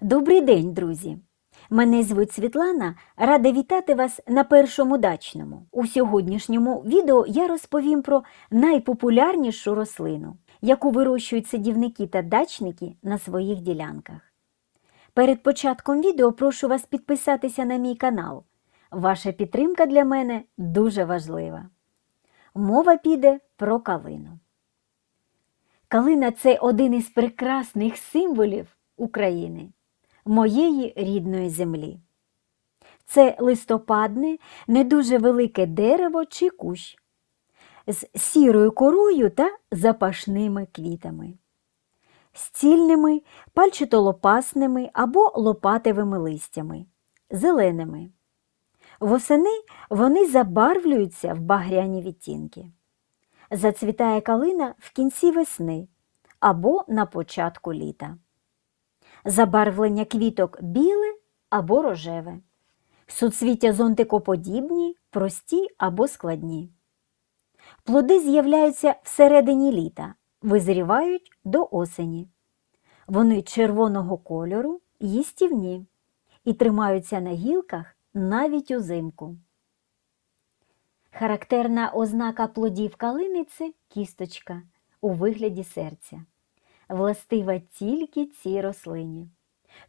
Добрий день, друзі! Мене звуть Світлана, рада вітати вас на першому дачному. У сьогоднішньому відео я розповім про найпопулярнішу рослину, яку вирощують садівники та дачники на своїх ділянках. Перед початком відео прошу вас підписатися на мій канал. Ваша підтримка для мене дуже важлива. Мова піде про калину. Калина це один із прекрасних символів України, моєї рідної землі. Це листопадне, не дуже велике дерево чи кущ з сірою корою та запашними квітами, з цільними, пальчатолопасними або лопатевими листями, зеленими. Восени вони забарвлюються в багряні відтінки. Зацвітає калина в кінці весни або на початку літа. Забарвлення квіток біле або рожеве. Суцвіття зонтикоподібні, прості або складні. Плоди з'являються всередині літа, визрівають до осені. Вони червоного кольору, їстівні і тримаються на гілках навіть узимку. Характерна ознака плодів калини це кісточка у вигляді серця, властива тільки цій рослині.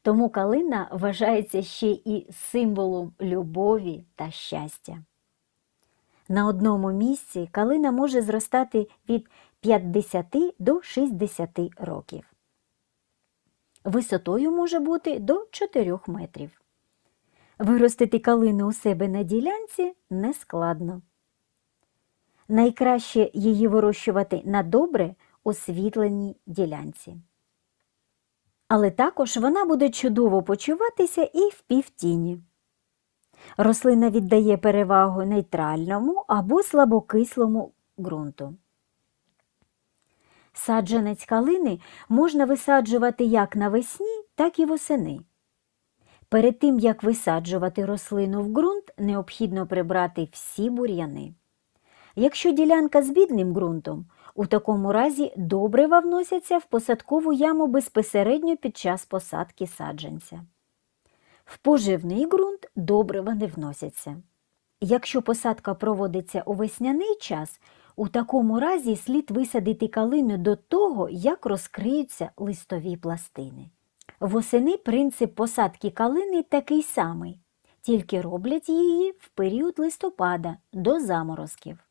Тому калина вважається ще і символом любові та щастя. На одному місці калина може зростати від 50 до 60 років. Висотою може бути до 4 метрів. Виростити калину у себе на ділянці нескладно. Найкраще її вирощувати на добре освітленій ділянці. Але також вона буде чудово почуватися і в півтіні. Рослина віддає перевагу нейтральному або слабокислому ґрунту. Саджанець калини можна висаджувати як навесні, так і восени. Перед тим, як висаджувати рослину в ґрунт, необхідно прибрати всі бур'яни. Якщо ділянка з бідним ґрунтом, у такому разі добрива вносяться в посадкову яму безпосередньо під час посадки саджанця. В поживний ґрунт добрива не вносяться. Якщо посадка проводиться у весняний час, у такому разі слід висадити калину до того, як розкриються листові пластини. Восени принцип посадки калини такий самий, тільки роблять її в період листопада до заморозків.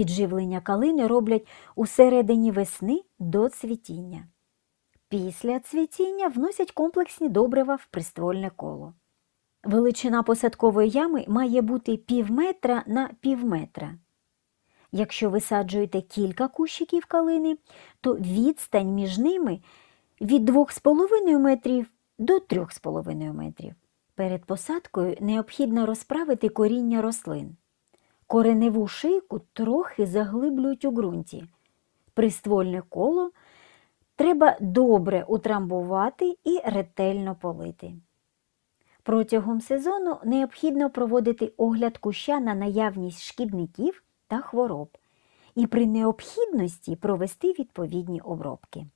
Підживлення калини роблять у середині весни до цвітіння. Після цвітіння вносять комплексні добрива в приствольне коло. Величина посадкової ями має бути пів метра на пів метра. Якщо висаджуєте кілька кущиків калини, то відстань між ними від 2,5 метрів до 3,5 метрів. Перед посадкою необхідно розправити коріння рослин. Кореневу шийку трохи заглиблюють у ґрунті. Приствольне коло треба добре утрамбувати і ретельно полити. Протягом сезону необхідно проводити огляд куща на наявність шкідників та хвороб і при необхідності провести відповідні обробки.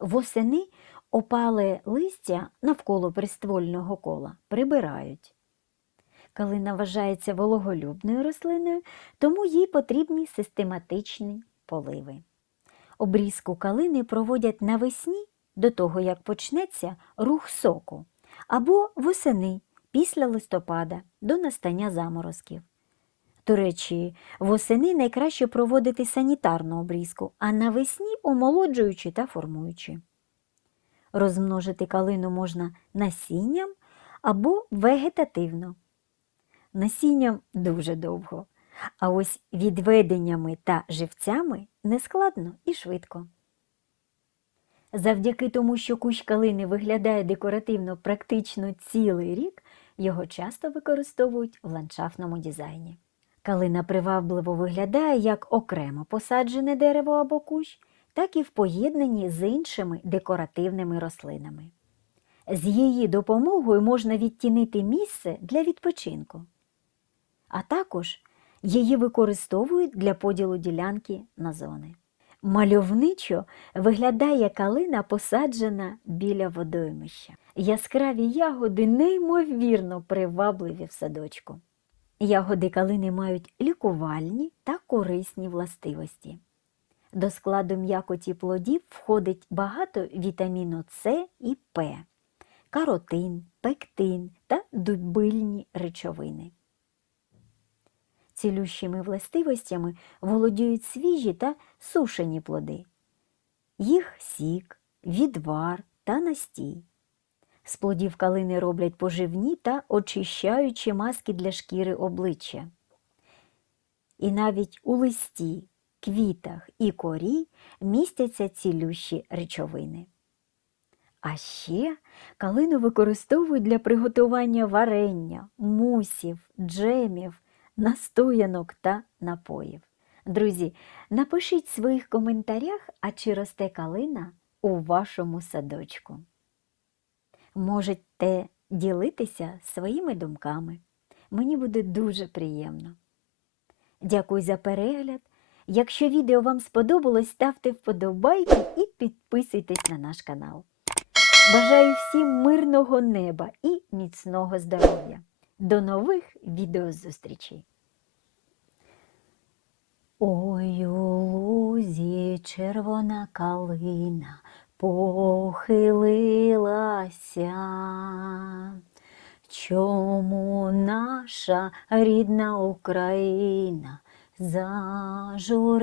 Восени опале листя навколо приствольного кола прибирають. Калина вважається вологолюбною рослиною, тому їй потрібні систематичні поливи. Обрізку калини проводять навесні до того, як почнеться рух соку, або восени після листопада до настання заморозків. До речі, восени найкраще проводити санітарну обрізку, а навесні омолоджуючи та формуючи. Розмножити калину можна насінням або вегетативно. Насінням дуже довго, а ось відведеннями та живцями нескладно і швидко. Завдяки тому, що кущ калини виглядає декоративно практично цілий рік, його часто використовують в ландшафтному дизайні. Калина привабливо виглядає як окремо посаджене дерево або кущ, так і в поєднанні з іншими декоративними рослинами. З її допомогою можна відтінити місце для відпочинку, а також її використовують для поділу ділянки на зони. Мальовничо виглядає калина, посаджена біля водоймища. Яскраві ягоди неймовірно привабливі в садочку. Ягоди калини мають лікувальні та корисні властивості. До складу м'якоті плодів входить багато вітаміну С і П, каротин, пектин та дубильні речовини. Цілющими властивостями володіють свіжі та сушені плоди, їх сік, відвар та настій. З плодів калини роблять поживні та очищаючі маски для шкіри обличчя. І навіть у листі, квітах і корі містяться цілющі речовини. А ще калину використовують для приготування варення, мусів, джемів, настоянок та напоїв. Друзі, напишіть в своїх коментарях, а чи росте калина у вашому садочку. Можете ділитися своїми думками. Мені буде дуже приємно. Дякую за перегляд. Якщо відео вам сподобалось, ставте вподобайки і підписуйтесь на наш канал. Бажаю всім мирного неба і міцного здоров'я. До нових відеозустрічей! Ой у лузі червона калина похилилася. Чому наша рідна Україна зажурилася?